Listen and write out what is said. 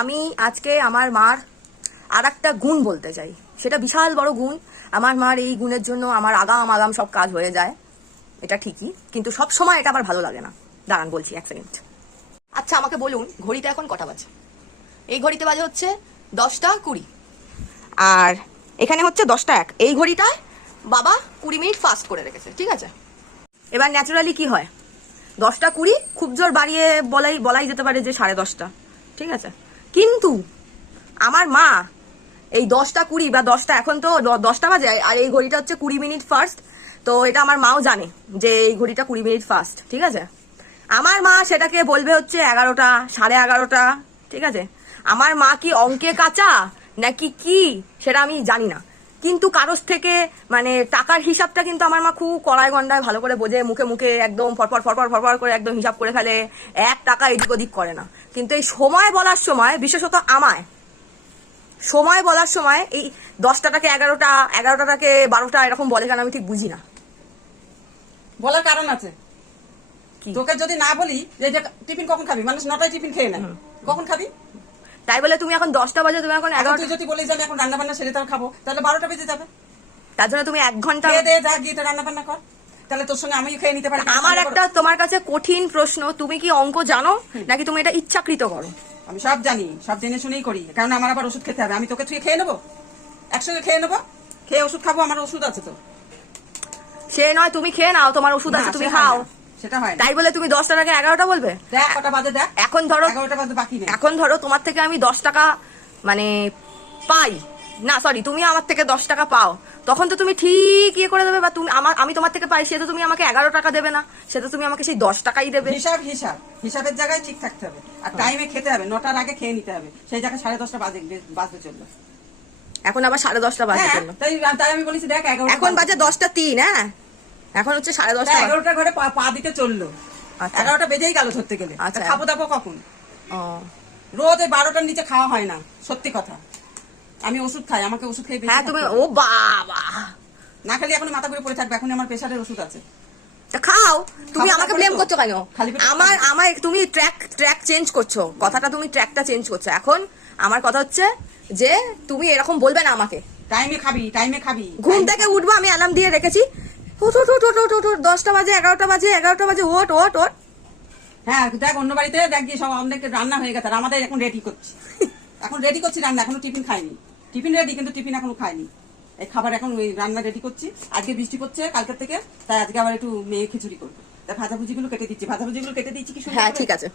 আমি আজকে আমার মার আর একটা গুণ বলতে চাই, সেটা বিশাল বড় গুণ। আমার মার এই গুণের জন্য আমার আগাম সব কাজ হয়ে যায়, এটা ঠিকই, কিন্তু সব সময় এটা আমার ভালো লাগে না। দাঁড়ান বলছি, 1 সেকেন্ড। আচ্ছা আমাকে বলুন, ঘড়িতে এখন কটা বাজে? এই ঘড়িতে বাজে হচ্ছে 10টা 20, আর এখানে হচ্ছে 10টা 1। এই ঘড়িটায় বাবা 20 মিনিট ফাস্ট করে রেখেছে, ঠিক আছে? এবার ন্যাচারালি কি হয়, 10টা 20 খুব জোর বাড়িয়ে বলাই যেতে পারে যে 10:30, ঠিক আছে? কিন্তু আমার মা এই 10টা 20 বা 10টা, এখন তো 10টা বাজে, আর এই ঘড়িটা হচ্ছে 20 মিনিট ফাস্ট। তো এটা আমার মাও জানে যে এই ঘড়িটা 20 মিনিট ফাস্ট, ঠিক আছে? আমার মা সেটাকে বলবে হচ্ছে 11টা 11:30, ঠিক আছে? আমার মা কি অঙ্কে কাঁচা নাকি কি সেটা আমি জানি না, কিন্তু কারোর থেকে মানে টাকার হিসাবটা কিন্তু আমার মা খুব কড়াই গন্ডায় ভালো করে বোঝে, মুখে মুখে একদম ফরফর করে একদম হিসাব করে ফেলে, 1 টাকা এদিক ওদিক করে না। কিন্তু এই সময় বলার সময়, বিশেষত আমায় সময় বলার সময় এই 10টাটাকে 11টা, 11টাটাকে 12টা এরকম বলে কেন আমি ঠিক বুঝি না। বলার কারণ আছে। কি? তোকে যদি না বলি যে টিফিন কখন খাবি, মানুষ 9টায় টিফিন খেয়ে নেয়, কখন খাবি? তাই বলে তুমি এখন 10টা বাজে, তুমি এখন 11টা, তুই যদি বলিস যে আমি এখন রান্না বান্না সেরে তাও খাবো, তাহলে 12টা বেজে যাবে। তার জন্য তুমি 1 ঘন্টা খেয়ে দে, যা গিয়ে রান্না বান্না কর, তাহলে তোর সঙ্গে আমিও খেয়ে নিতে পারি। আমার একটা তোমার কাছে কঠিন প্রশ্ন, তুমি কি অঙ্ক জানো নাকি তুমি এটা ইচ্ছাকৃত করো? আমি সব জানি, সব জেনে শুনেই করি, কারণ আমার আবার ওষুধ খেতে হবে। আমি তোকে তুই খেয়ে নেবো, একসঙ্গে খেয়ে নেবো, খেয়ে ওষুধ খাবো, আমার ওষুধ আছে তো। সে নয়, তুমি খেয়ে নাও, তোমার ওষুধ আছে, তুমি খাও। সেটা হয় না। তাই বলে তুমি 10টাকে 11টা বলবে? দেখ কটা বাজে, দেখ এখন ধরো 11টা বাজে বাকি নেই। এখন ধরো তোমার থেকে আমি 10 টাকা মানে পাই না, সরি, তুমি আমার থেকে 10 টাকা পাও, তখন তো তুমি ঠিক ইয়ে করে দেবে। বা তুমি আমি তোমার থেকে পাই, সে তো তুমি আমাকে 11 টাকা দেবে না, সে তো তুমি আমাকে সেই 10 টাকাই দেবে। হিসাবের জায়গায় ঠিক থাকতে হবে, আর টাইমে খেতে হবে, 9টার আগে খেয়ে নিতে হবে। সেই জায়গায় 10:30 বাজতে চললো, এখন আবার 10:30 বাজে চললো। তাই আমি বলেছি দেখ 11টা এখন বাজে 10টা 3, হ্যাঁ এখন হচ্ছে 10:30। 11টার ঘরে পা দিতে চললো, 11টা বেজেই গেল ধরতে গেলে। আচ্ছা, খাবো দাবো কখন? ও রোজ এই 12টার নিচে খাওয়া হয় না, সত্যি কথা। আমি ওষুধ খাই, আমাকে ওষুধ খেয়ে হ্যাঁ তুমি, ও বাবা, না খালি এখন মাথা ঘুরে পড়ে থাকবে। এখন আমার প্রেশারের ওষুধ আছে, খাও। তুমি আমাকে ব্লেম করছো কেন? আমার তুমি ট্র্যাক চেঞ্জ করছো, কথাটা তুমি ট্র্যাকটা চেঞ্জ করছো। এখন আমার কথা হচ্ছে যে তুমি এরকম বলবে না আমাকে। টাইমে খাবি। ঘুম থেকে উঠবো, আমি অ্যালার্ম দিয়ে রেখেছি, ওঠ 10টা বাজে 11টা বাজে, ওঠ। হ্যাঁ দেখ, অন্য বাড়িতে দেখ গিয়ে সব অনেক রান্না হয়ে গেছে, আর আমাদের এখন রেডি করছি রান্না। এখনো টিফিন খাইনি, টিফিন রেডি কিন্তু টিফিন এখনো খাইনি। এই খাবার এখন ওই রান্না রেডি করছি। আজকে বৃষ্টি পড়ছে কালকের থেকে, তাই আজকে আবার একটু মেয়ে খিচুড়ি করবো। তাই ভাজাভুজিগুলো কেটে দিচ্ছি কি? হ্যাঁ ঠিক আছে।